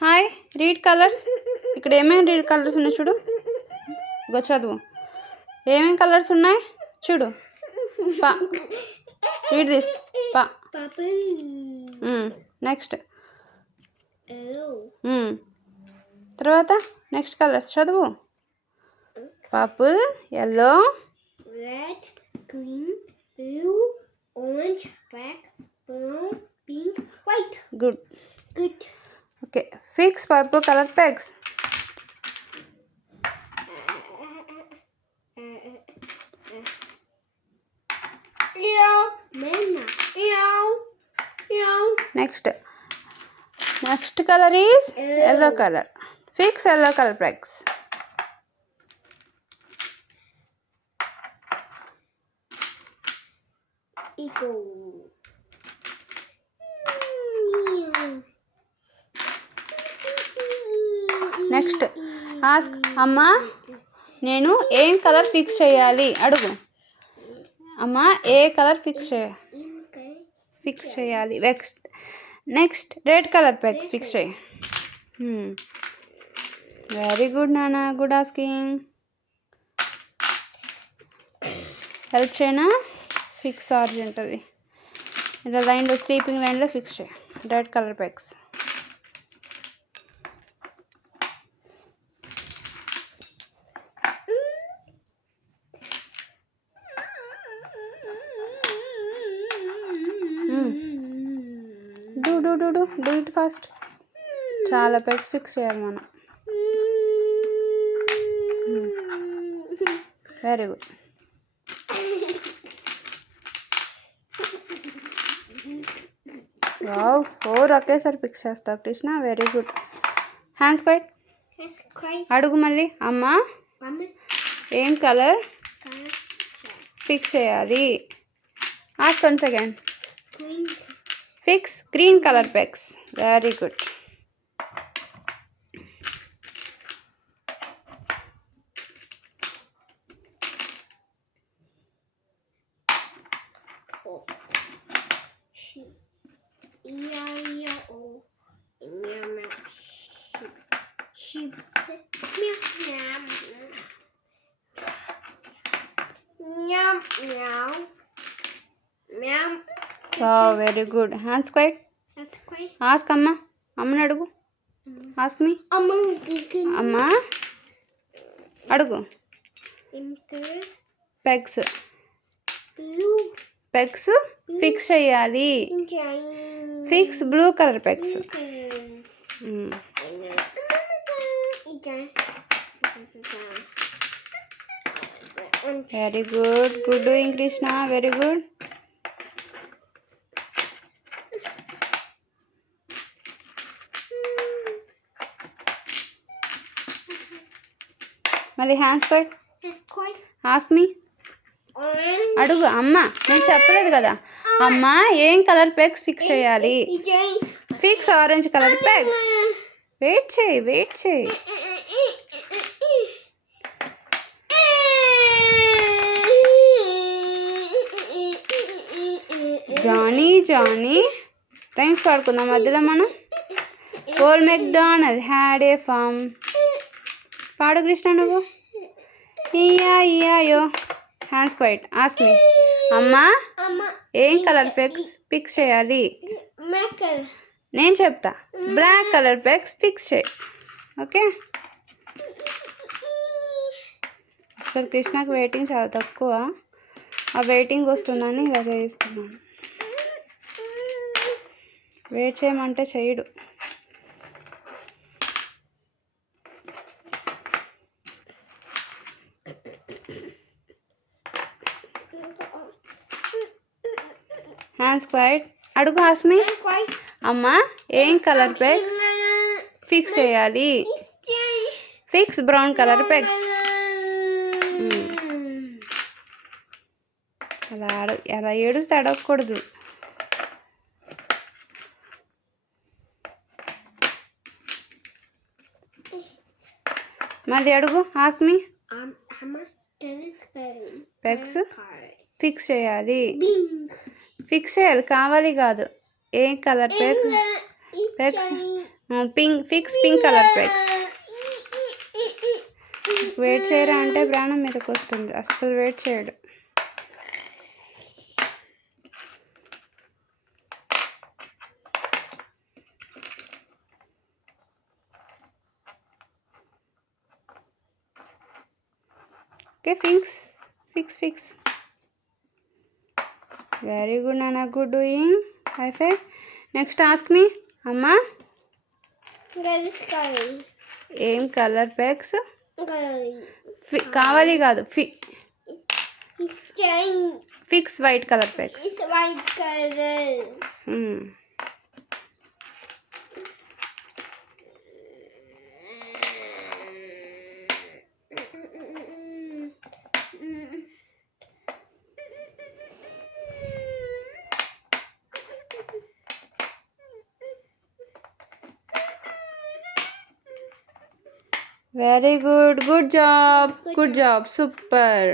Hi read colours. ఇక్కడ ఏమేమి read colours ఉన్నాయి చూడు. ఇగో చదువు. ఏమేమి కలర్స్ ఉన్నాయి చూడు. పా రీడ్ దిస్. పా. నెక్స్ట్. తర్వాత నెక్స్ట్ కలర్స్ చదువు. Purple, yellow, red, green, blue, orange, black, brown, pink, white. Good. Good. Okay. Fix purple color pegs. Next color is yellow color. Fix yellow color pegs. Eagle. Next ask అమ్మా నేను ఏం colour fix చేయాలి అడుగు. అమ్మా ఏ colour fix చేయాలి. Next red colour pegs fix చేయి. Very good నాన్న, గుడ్ ఆస్కింగ్. హెల్ప్ చేయనా? ఫిక్స్ ఆర్జెంటరీ ఇలా లైన్లో స్లీపింగ్ లైన్లో ఫిక్స్ చేయి red colour pegs. Do it fast. చాలా పెగ్స్ ఫిక్స్ చేయాలి మనం. Very good. వావ్, 4 ఒకేసారి ఫిక్స్ చేస్తావు Krishna. Very good. Hands quiet. అడుగు మళ్ళీ. అమ్మా ఏం కలర్ ఫిక్స్ చేయాలి. Ask once again. Fix green colour pegs. Very good. Wow, very good. Hands quiet. Ask అమ్మా. అమ్మని అడుగు. Ask me. అమ్మా అడుగు. పెగ్స్ ఫిక్స్ చేయాలి. Fix blue colour pegs. Very good. Good doing Krishna. Very good. మళ్ళీ hands quiet. Ask me. అడుగు. అమ్మ నేను చెప్పలేదు కదా. అమ్మ ఏం కలర్ పెగ్స్ ఫిక్స్ చేయాలి. Fix orange colour pegs. Wait చేయి. జానీ రైమ్స్ పాడుకుందాం మధ్యలో మనం. Old MacDonald had a farm. పాడు కృష్ణ నువ్వు. ఇయో. Hands quiet. Ask me. అమ్మా ఏం కలర్ పెగ్స్ ఫిక్స్ చేయాలి. నేను చెప్తా. బ్లాక్ కలర్ పెగ్స్ ఫిక్స్ చేయి. ఓకే. అసలు కృష్ణకి వెయిటింగ్ చాలా తక్కువ. ఆ వెయిటింగ్ వస్తుందని ఇలా చేయిస్తున్నాను. వెయిట్ చేయమంటే చేయడు. Hands quiet. అడుగు హాస్మి. అమ్మా ఏం కలర్ పెగ్స్ ఫిక్స్ చేయాలి. Fix brown colour pegs. అలా ఏడుస్తే అడగకూడదు. మళ్ళీ అడుగు. ఆస్మి. పెగ్స్ ఫిక్స్ చేయాలి. ఫిక్స్ చేయాలి కావాలి కాదు. ఏ colour pegs pink colour pegs. Wait చేయరా అంటే ప్రాణం మీదకి వస్తుంది, అస్సలు వెయిట్ చేయడు. Okay, fix. వెరీ గుడ్ నాన్న, good doing. High five. Next ask me. అమ్మా ఏం కలర్ పెక్స్ కావాలి కాదు, fix white colour pegs. Very good, good job, super.